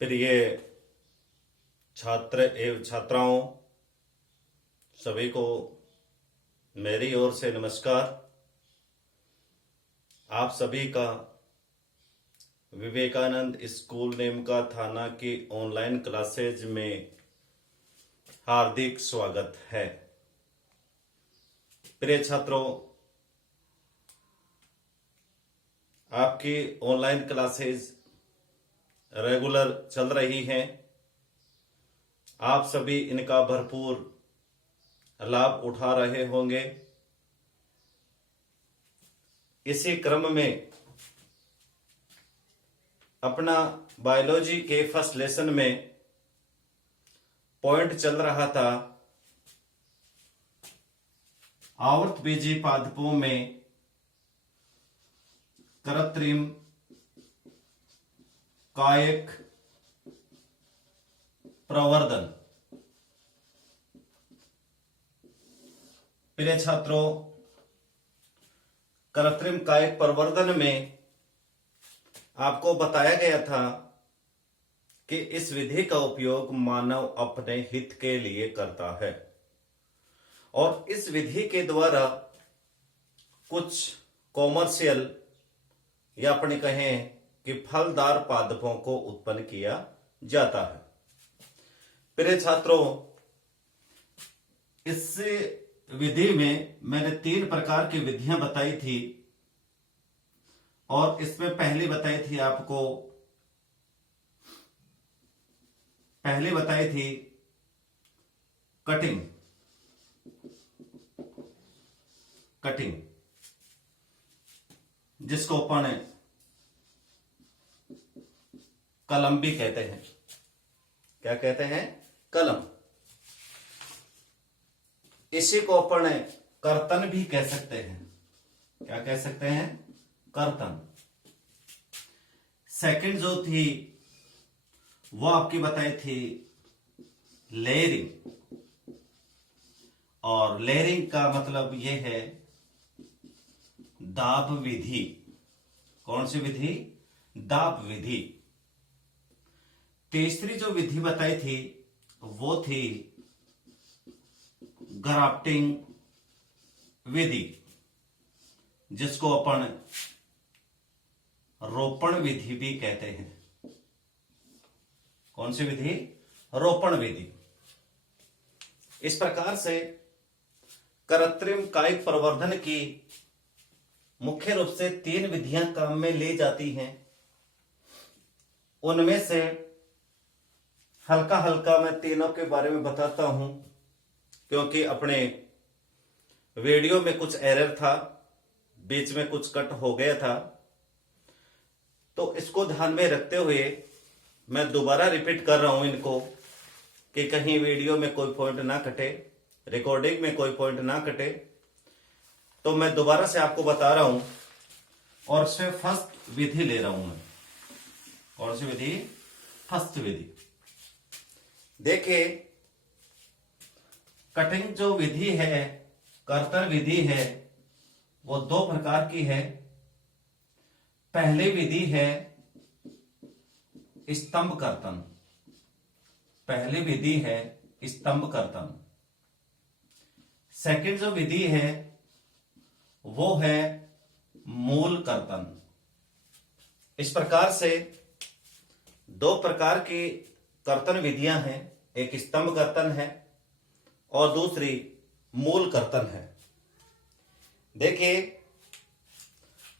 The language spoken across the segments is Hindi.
प्रिय छात्र एवं छात्राओं, सभी को मेरी ओर से नमस्कार। आप सभी का विवेकानंद स्कूल नेमका थाना की ऑनलाइन क्लासेज में हार्दिक स्वागत है। प्रिय छात्रों, आपकी ऑनलाइन क्लासेज रेगुलर चल रही हैं। आप सभी इनका भरपूर लाभ उठा रहे होंगे। इसी क्रम में अपना बायोलॉजी के फर्स्ट लेसन में पॉइंट चल रहा था आवर्तबीजी पादपों में कृत्रिम कायिक प्रवर्धन। प्रिय छात्रों, कृत्रिम कायिक प्रवर्धन में आपको बताया गया था कि इस विधि का उपयोग मानव अपने हित के लिए करता है और इस विधि के द्वारा कुछ कॉमर्शियल या अपने कहें कि फलदार पादपों को उत्पन्न किया जाता है। प्रिय छात्रों, इस विधि में मैंने 3 प्रकार की विधियां बताई थी और इसमें पहली बताई थी कटिंग, जिसको अपन कलम भी कहते हैं। क्या कहते हैं? कलम। इसी को अपन कर्तन भी कह सकते हैं। क्या कह सकते हैं? कर्तन। सेकंड जो थी वो आपकी बताई थी लेयरिंग, और लेयरिंग का मतलब यह है दाब विधि। कौन सी विधि? दाब विधि। तीसरी जो विधि बताई थी वो थी ग्राफ्टिंग विधि, जिसको अपन रोपण विधि भी कहते हैं। कौन सी विधि? रोपण विधि। इस प्रकार से कृत्रिम कायिक प्रवर्धन की मुख्य रूप से 3 विधियां काम में ली जाती हैं। उनमें से हल्का हल्का मैं तीनों के बारे में बताता हूं, क्योंकि अपने वीडियो में कुछ एरर था, बीच में कुछ कट हो गया था, तो इसको ध्यान में रखते हुए मैं दोबारा रिपीट कर रहा हूं इनको, कि कहीं वीडियो में कोई पॉइंट ना कटे, रिकॉर्डिंग में कोई पॉइंट ना कटे। तो मैं दोबारा से आपको बता रहा हूं और इसमें फर्स्ट विधि ले रहा हूं मैं। कौन सी विधि? फर्स्ट विधि। देखिए, कटिंग जो विधि है, कर्तन विधि है, वो 2 प्रकार की है। पहली विधि है स्तंभ कर्तन। पहली विधि है स्तंभ कर्तन। सेकंड जो विधि है वो है मूल कर्तन। इस प्रकार से 2 प्रकार की कर्तन विधियां हैं। एक स्तंभ कर्तन है और दूसरी मूल कर्तन है। देखिए,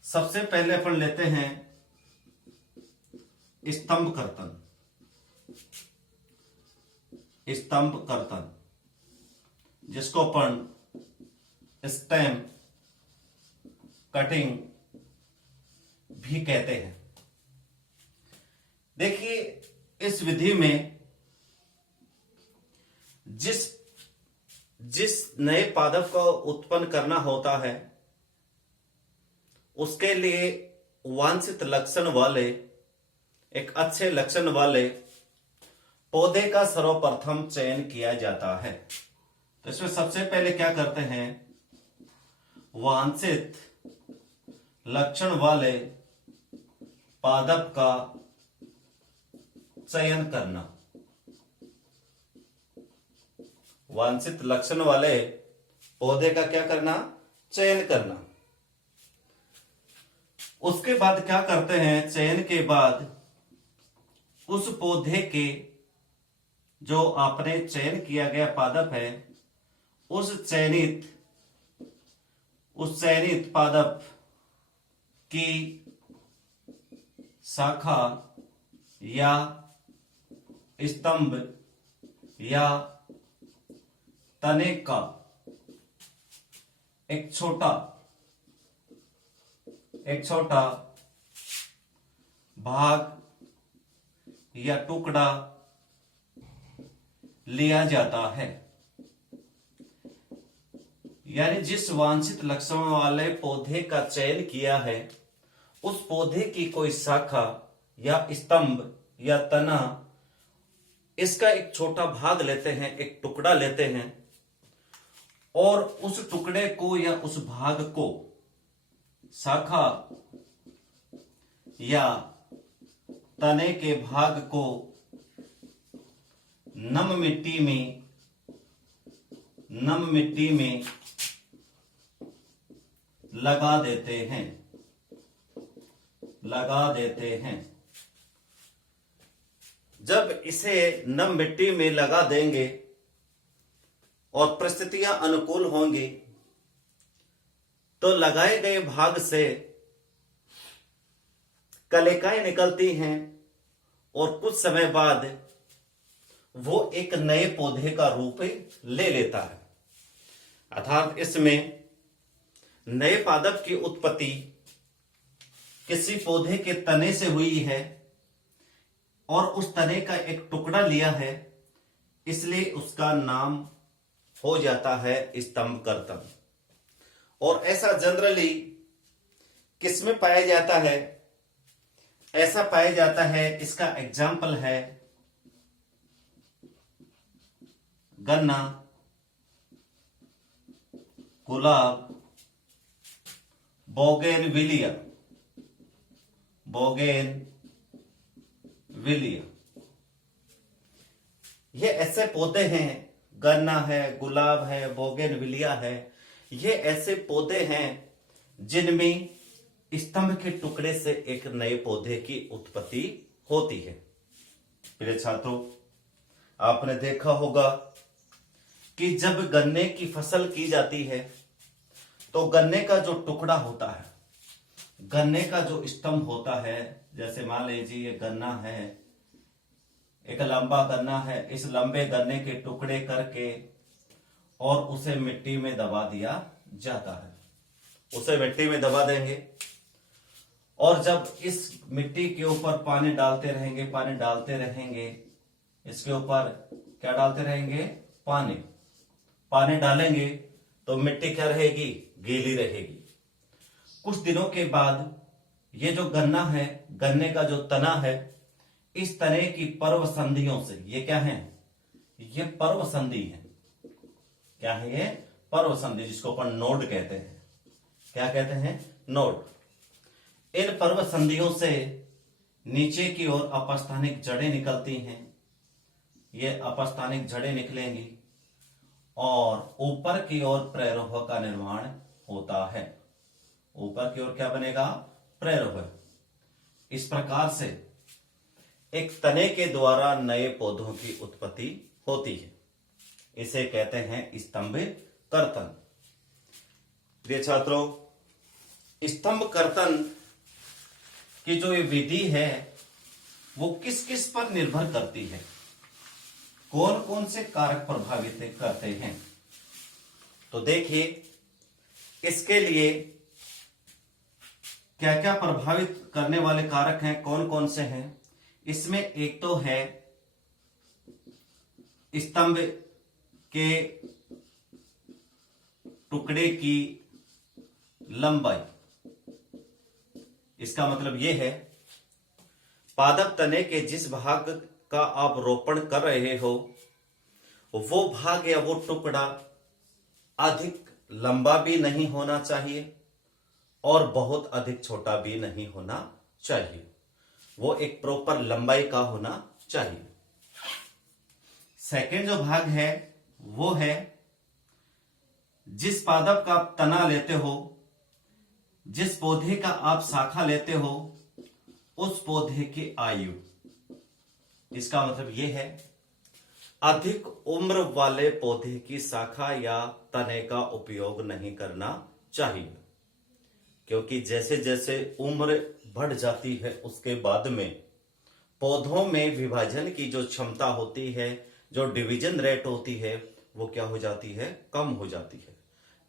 सबसे पहले अपन लेते हैं स्तंभ कर्तन। स्तंभ कर्तन, जिसको अपन स्टेम कटिंग भी कहते हैं। देखिए, इस विधि में जिस नए पादप को उत्पन्न करना होता है, उसके लिए वांछित लक्षण वाले, एक अच्छे लक्षण वाले पौधे का सर्वप्रथम चयन किया जाता है। तो इसमें सबसे पहले क्या करते हैं? वांछित लक्षण वाले पादप का चयन करना, वांछित लक्षण वाले पौधे का क्या करना, चयन करना। उसके बाद क्या करते हैं, चयन के बाद उस पौधे के जो आपने चयन किया गया पादप है, उस चयनित पादप की शाखा या स्तंभ या तने का एक छोटा भाग या टुकड़ा लिया जाता है। यानी जिस वांछित लक्षण वाले पौधे का चयन किया है, उस पौधे की कोई शाखा या स्तंभ या तना, इसका एक छोटा भाग लेते हैं, एक टुकड़ा लेते हैं, और उस टुकड़े को या उस भाग को, शाखा या तने के भाग को नम मिट्टी में लगा देते हैं। जब इसे नम मिट्टी में लगा देंगे और परिस्थितियां अनुकूल होंगी, तो लगाए गए भाग से कलिकाएं निकलती हैं और कुछ समय बाद वो एक नए पौधे का रूप ले लेता है। अर्थात इसमें नए पादप की उत्पत्ति किसी पौधे के तने से हुई है और उस तने का एक टुकड़ा लिया है, इसलिए उसका नाम हो जाता है स्तंभ कर्तन। और ऐसा जनरली किसमें पाया जाता है, ऐसा पाया जाता है, इसका एग्जाम्पल है गन्ना, गुलाब, बोगेनविलिया। ये ऐसे पौधे हैं, गन्ना है, गुलाब है, बोगेनविलिया है, ये ऐसे पौधे हैं जिनमें स्तंभ के टुकड़े से एक नए पौधे की उत्पत्ति होती है। प्रिय छात्रों, आपने देखा होगा कि जब गन्ने की फसल की जाती है, तो गन्ने का जो टुकड़ा होता है, गन्ने का जो स्तंभ होता है, जैसे मान लीजिए ये गन्ना है, एक लंबा गन्ना है, इस लंबे गन्ने के टुकड़े करके और उसे मिट्टी में दबा दिया जाता है। उसे मिट्टी में दबा देंगे और जब इस मिट्टी के ऊपर पानी डालते रहेंगे, इसके ऊपर क्या डालते रहेंगे, पानी डालेंगे तो मिट्टी क्या रहेगी, गीली रहेगी। कुछ दिनों के बाद ये जो गन्ना है, गन्ने का जो तना है, इस तने की पर्व संधियों से, ये क्या है, ये पर्व संधि है। क्या है ये, पर्व संधि, जिसको अपन नोड कहते हैं। क्या कहते हैं, नोड। इन पर्व संधियों से नीचे की ओर अपस्थानिक जड़ें निकलती हैं। ये अपस्थानिक जड़ें निकलेंगी और ऊपर की ओर प्रैरोह का निर्माण होता है। ऊपर की ओर क्या बनेगा, प्रैरोह। इस प्रकार से एक तने के द्वारा नए पौधों की उत्पत्ति होती है। इसे कहते हैं स्तंभ कर्तन। प्रिय छात्रों, स्तंभ कर्तन की जो ये विधि है, वो किस किस पर निर्भर करती है, कौन कौन से कारक प्रभावित करते हैं। तो देखिए, इसके लिए क्या क्या प्रभावित करने वाले कारक हैं, कौन कौन से हैं। इसमें एक तो है स्तंभ के टुकड़े की लंबाई। इसका मतलब यह है, पादप तने के जिस भाग का आप रोपण कर रहे हो, वो भाग या वो टुकड़ा अधिक लंबा भी नहीं होना चाहिए और बहुत अधिक छोटा भी नहीं होना चाहिए। वो एक प्रॉपर लंबाई का होना चाहिए। सेकंड जो भाग है वो है जिस पादप का आप तना लेते हो, जिस पौधे का आप शाखा लेते हो, उस पौधे की आयु। इसका मतलब यह है अधिक उम्र वाले पौधे की शाखा या तने का उपयोग नहीं करना चाहिए, क्योंकि जैसे जैसे उम्र बढ़ जाती है उसके बाद में पौधों में विभाजन की जो क्षमता होती है, जो डिवीजन रेट होती है, वो क्या हो जाती है, कम हो जाती है।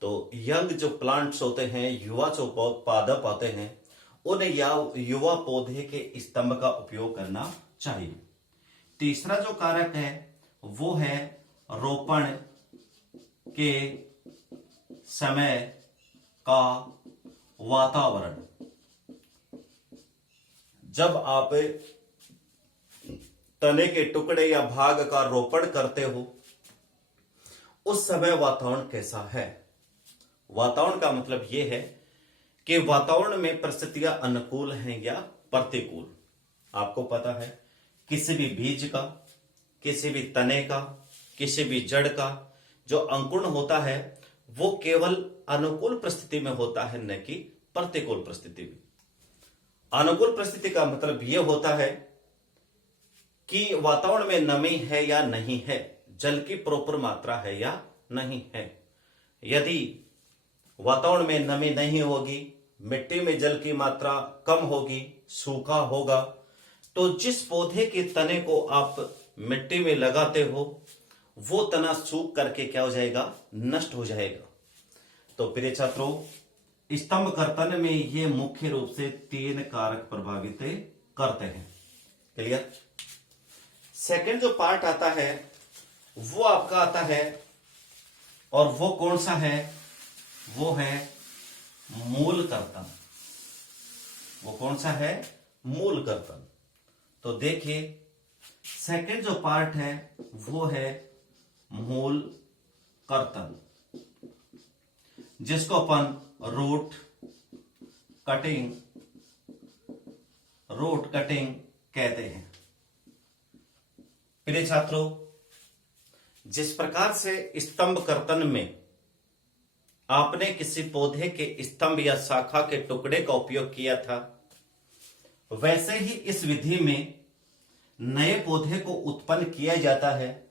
तो यंग जो प्लांट्स होते हैं, युवा जो पादप आते हैं, उन युवा पौधे के स्तंभ का उपयोग करना चाहिए। तीसरा जो कारक है वो है रोपण के समय का वातावरण। जब आप तने के टुकड़े या भाग का रोपण करते हो उस समय वातावरण कैसा है। वातावरण का मतलब यह है कि वातावरण में परिस्थितियां अनुकूल हैं या प्रतिकूल। आपको पता है किसी भी बीज का, किसी भी तने का, किसी भी जड़ का जो अंकुरण होता है वो केवल अनुकूल परिस्थिति में होता है, न कि प्रतिकूल परिस्थिति में। अनुकूल परिस्थिति का मतलब यह होता है कि वातावरण में नमी है या नहीं है, जल की प्रॉपर मात्रा है या नहीं है। यदि वातावरण में नमी नहीं होगी, मिट्टी में जल की मात्रा कम होगी, सूखा होगा, तो जिस पौधे के तने को आप मिट्टी में लगाते हो वो तना सूख करके क्या हो जाएगा, नष्ट हो जाएगा। तो प्रिय छात्रों, स्तंभ कर्तन में ये मुख्य रूप से 3 कारक प्रभावित करते हैं। क्लियर। सेकंड जो पार्ट आता है वो आपका आता है, और वो कौन सा है, वो है मूल कर्तन। वो कौन सा है, मूल कर्तन। तो देखिए सेकंड जो पार्ट है वो है मूल कर्तन, जिसको अपन रूट कटिंग कहते हैं। प्रिय छात्रों, जिस प्रकार से स्तंभ कर्तन में आपने किसी पौधे के स्तंभ या शाखा के टुकड़े का उपयोग किया था, वैसे ही इस विधि में नए पौधे को उत्पन्न किया जाता है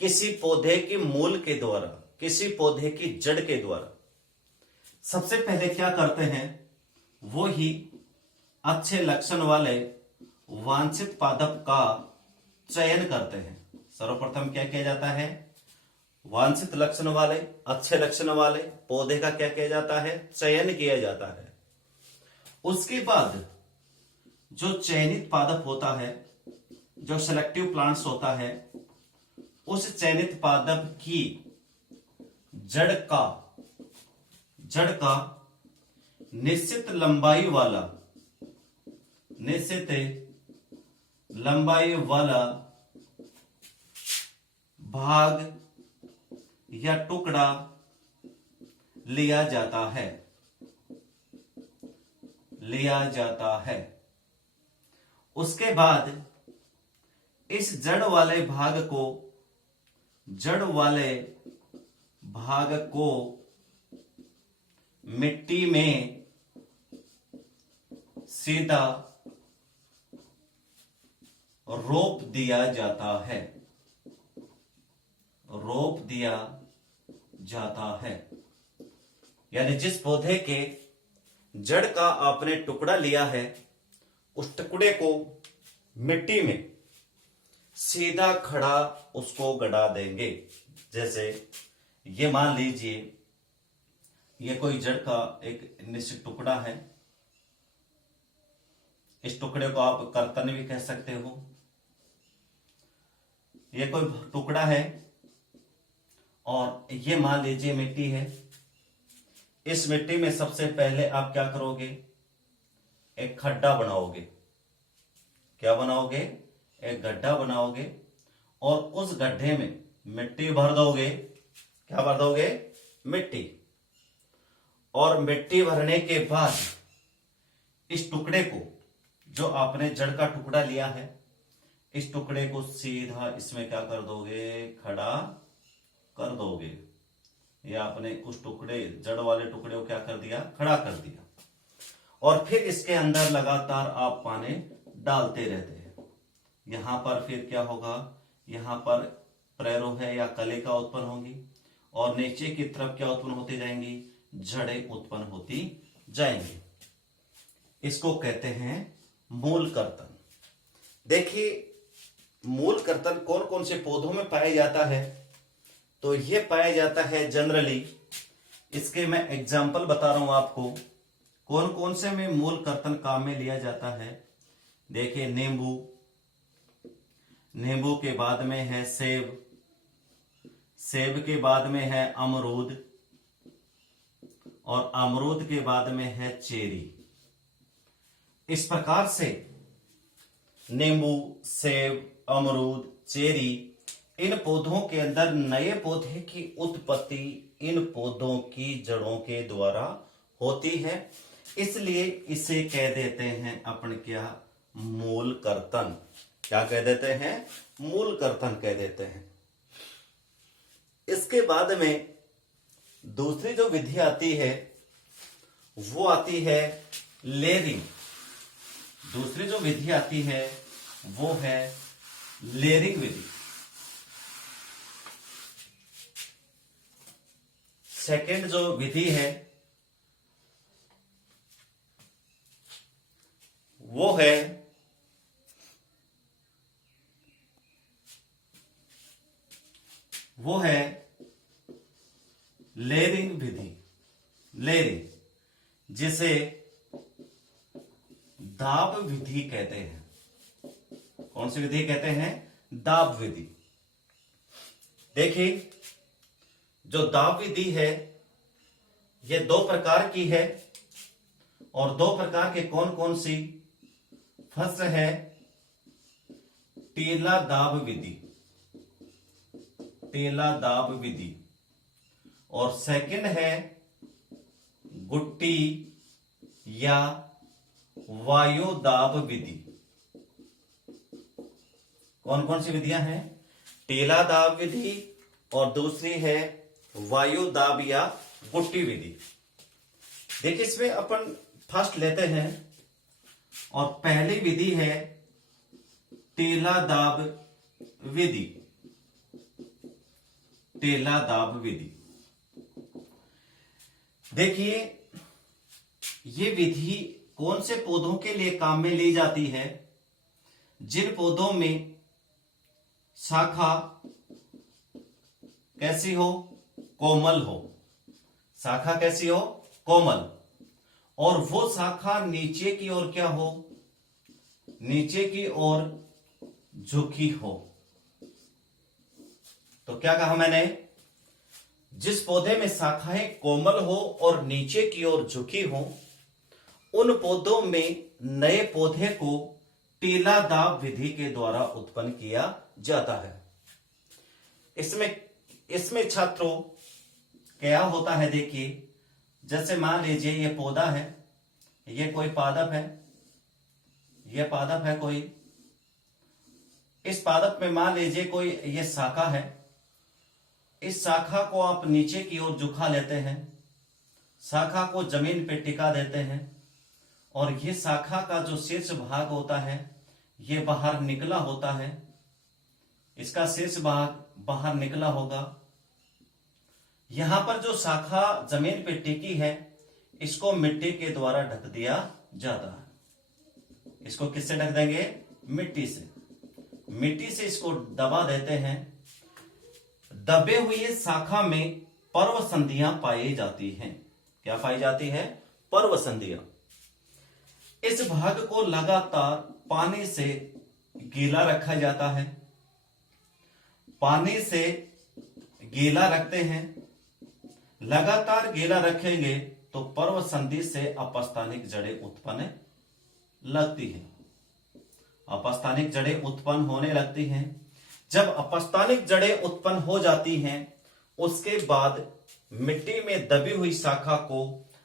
किसी पौधे के मूल के द्वारा, किसी पौधे की जड़ के द्वारा। सबसे पहले क्या करते हैं, वो ही अच्छे लक्षण वाले वांछित पादप का चयन करते हैं। सर्वप्रथम क्या किया जाता है, वांछित लक्षण वाले, अच्छे लक्षण वाले पौधे का क्या किया जाता है, चयन किया जाता है। उसके बाद जो चयनित पादप होता है, जो सिलेक्टिव प्लांट्स होता है, उस चयनित पादप की जड़ का निश्चित लंबाई वाला भाग या टुकड़ा लिया जाता है। उसके बाद इस जड़ वाले भाग को मिट्टी में सीधा रोप दिया जाता है। यानी जिस पौधे के जड़ का आपने टुकड़ा लिया है उस टुकड़े को मिट्टी में सीधा खड़ा उसको गड़ा देंगे। जैसे ये मान लीजिए ये कोई जड़ का एक निश्चित टुकड़ा है, इस टुकड़े को आप कर्तन भी कह सकते हो। ये कोई टुकड़ा है और ये मान लीजिए मिट्टी है। इस मिट्टी में सबसे पहले आप क्या करोगे, एक खड्डा बनाओगे। क्या बनाओगे, एक गड्ढा बनाओगे और उस गड्ढे में मिट्टी भर दोगे। क्या भर दोगे, मिट्टी। और मिट्टी भरने के बाद इस टुकड़े को, जो आपने जड़ का टुकड़ा लिया है, इस टुकड़े को सीधा इसमें क्या कर दोगे, खड़ा कर दोगे। या आपने उस टुकड़े, जड़ वाले टुकड़े को क्या कर दिया, खड़ा कर दिया। और फिर इसके अंदर लगातार आप पानी डालते रहते हैं। यहां पर फिर क्या होगा, यहां पर प्रेरो है या कलिका उत्पन्न होगी और नीचे की तरफ क्या उत्पन्न होती जाएंगी, जड़ें उत्पन्न होती जाएंगी। इसको कहते हैं मूल कर्तन। देखिए मूल कर्तन कौन कौन से पौधों में पाया जाता है, तो यह पाया जाता है जनरली, इसके मैं एग्जाम्पल बता रहा हूं आपको कौन कौन से में मूल कर्तन काम में लिया जाता है। देखिए नींबू, नींबू के बाद में है सेब, सेब के बाद में है अमरूद और अमरूद के बाद में है चेरी। इस प्रकार से नींबू, सेब, अमरूद, चेरी, इन पौधों के अंदर नए पौधे की उत्पत्ति इन पौधों की जड़ों के द्वारा होती है। इसलिए इसे कह देते हैं अपन क्या, मूल कर्तन। क्या कह देते हैं, मूल कर्तन कह देते हैं। इसके बाद में दूसरी जो विधि आती है वो आती है लेयरिंग। दूसरी जो विधि आती है वो है लेयरिंग विधि। सेकंड जो विधि है वो है लेयरिंग विधि। लेयरिंग जिसे दाब विधि कहते हैं। कौन सी विधि कहते हैं, दाब विधि। देखिए जो दाब विधि है ये दो प्रकार की है और दो प्रकार के कौन कौन सी, फर्स्ट है टेला दाब विधि, टेला दाब विधि, और सेकंड है गुट्टी या वायु दाब विधि। कौन कौन सी विधियां हैं, टेला दाब विधि और दूसरी है वायु दाब या गुट्टी विधि। देखिए इसमें अपन फर्स्ट लेते हैं और पहली विधि है टेला दाब विधि। टेला दाब विधि, देखिए ये विधि कौन से पौधों के लिए काम में ली जाती है, जिन पौधों में शाखा कैसी हो, कोमल हो। शाखा कैसी हो, कोमल, और वो शाखा नीचे की ओर क्या हो, नीचे की ओर झुकी हो। तो क्या कहा मैंने, जिस पौधे में शाखाएं कोमल हो और नीचे की ओर झुकी हो, उन पौधों में नए पौधे को टेला दाब विधि के द्वारा उत्पन्न किया जाता है। इसमें छात्रों क्या होता है, देखिए जैसे मान लीजिए ये पौधा है, ये कोई पादप है, ये पादप है कोई, इस पादप में मान लीजिए कोई ये शाखा है, इस शाखा को आप नीचे की ओर झुका लेते हैं, शाखा को जमीन पे टिका देते हैं और ये शाखा का जो शीर्ष भाग होता है ये बाहर निकला होता है, इसका शीर्ष भाग बाहर निकला होगा। यहां पर जो शाखा जमीन पे टिकी है इसको मिट्टी के द्वारा ढक दिया जाता है। इसको किससे ढक देंगे, मिट्टी से। मिट्टी से इसको दबा देते हैं। दबे हुए शाखा में पर्व संधियां पाई जाती हैं। क्या पाई जाती है, पर्व संधियां। इस भाग को लगातार पानी से गीला रखा जाता है। पानी से गीला रखते हैं, लगातार गीला रखेंगे तो पर्व संधि से अपस्थानिक जड़ें उत्पन्न लगती हैं। अपस्थानिक जड़ें उत्पन्न होने लगती हैं। जब अपस्थानिक जड़ें उत्पन्न हो जाती हैं उसके बाद मिट्टी में दबी हुई शाखा को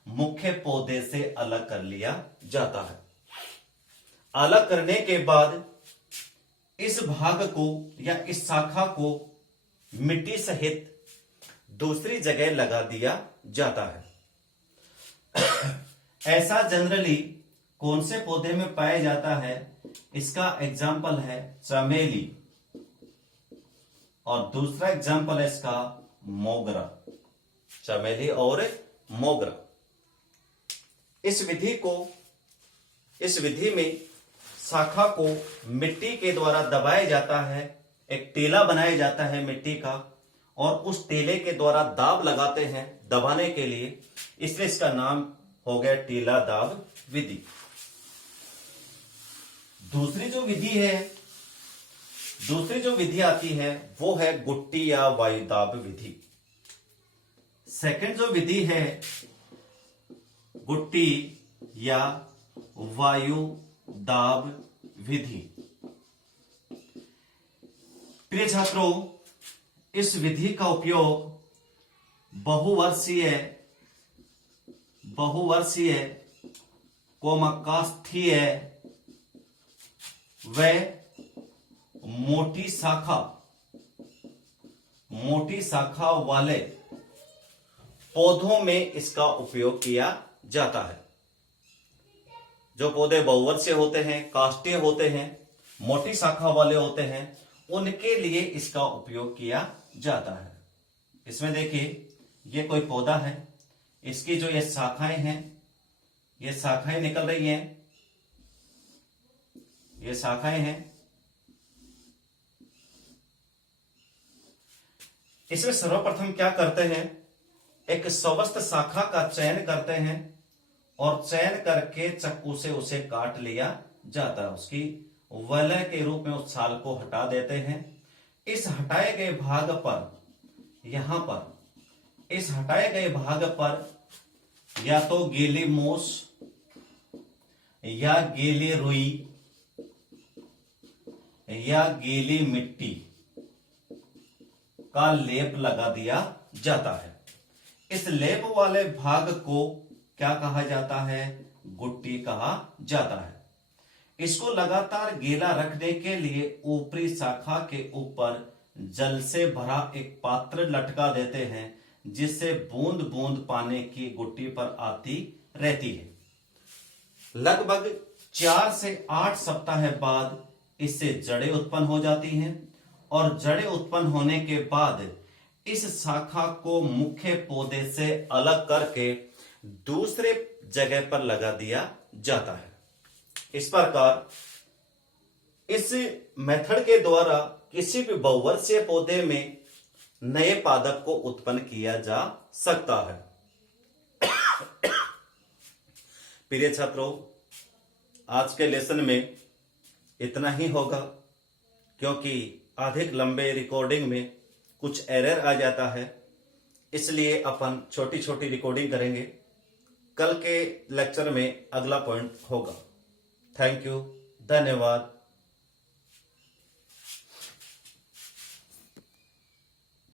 मुख्य पौधे से अलग कर लिया जाता है। अलग करने के बाद इस भाग को या इस शाखा को मिट्टी सहित दूसरी जगह लगा दिया जाता है। ऐसा जनरली कौन से पौधे में पाया जाता है? इसका एग्जाम्पल है चमेली और दूसरा एग्जाम्पल है इसका मोगरा। चमेली और मोगरा। इस विधि में शाखा को मिट्टी के द्वारा दबाया जाता है, एक टेला बनाया जाता है मिट्टी का, और उस टेले के द्वारा दाब लगाते हैं दबाने के लिए, इसलिए इसका नाम हो गया टेला दाब विधि। दूसरी जो विधि आती है वो है गुट्टी या वायु दाब विधि। सेकंड जो विधि है गुट्टी या वायु दाब विधि। प्रिय छात्रों, इस विधि का उपयोग बहुवर्षीय कोमकास्थीय व मोटी शाखा वाले पौधों में इसका उपयोग किया जाता है। जो पौधे बहुवर्षीय होते हैं, काष्ठीय होते हैं, मोटी शाखा वाले होते हैं, उनके लिए इसका उपयोग किया जाता है। इसमें देखिए, ये कोई पौधा है, इसकी जो ये शाखाएं हैं, ये शाखाएं निकल रही हैं, ये शाखाएं हैं। इसमें सर्वप्रथम क्या करते हैं? एक स्वस्थ शाखा का चयन करते हैं और चयन करके चाकू से उसे काट लिया जाता है। उसकी वलय के रूप में उस छाल को हटा देते हैं। इस हटाए गए भाग पर, यहां पर इस हटाए गए भाग पर या तो गीली मूस या गीली रुई या गीली मिट्टी का लेप लगा दिया जाता है। इस लेप वाले भाग को क्या कहा जाता है? गुट्टी कहा जाता है। इसको लगातार गीला रखने के लिए ऊपरी शाखा के ऊपर जल से भरा एक पात्र लटका देते हैं, जिससे बूंद बूंद पानी की गुट्टी पर आती रहती है। लगभग 4 से 8 सप्ताह बाद इससे जड़ें उत्पन्न हो जाती हैं और जड़ें उत्पन्न होने के बाद इस शाखा को मुख्य पौधे से अलग करके दूसरे जगह पर लगा दिया जाता है। इस प्रकार इस मेथड के द्वारा किसी भी बहुवर्षीय पौधे में नए पादप को उत्पन्न किया जा सकता है। प्रिय छात्रों, आज के लेसन में इतना ही होगा, क्योंकि अधिक लंबे रिकॉर्डिंग में कुछ एरर आ जाता है, इसलिए अपन छोटी छोटी रिकॉर्डिंग करेंगे। कल के लेक्चर में अगला पॉइंट होगा। थैंक यू, धन्यवाद।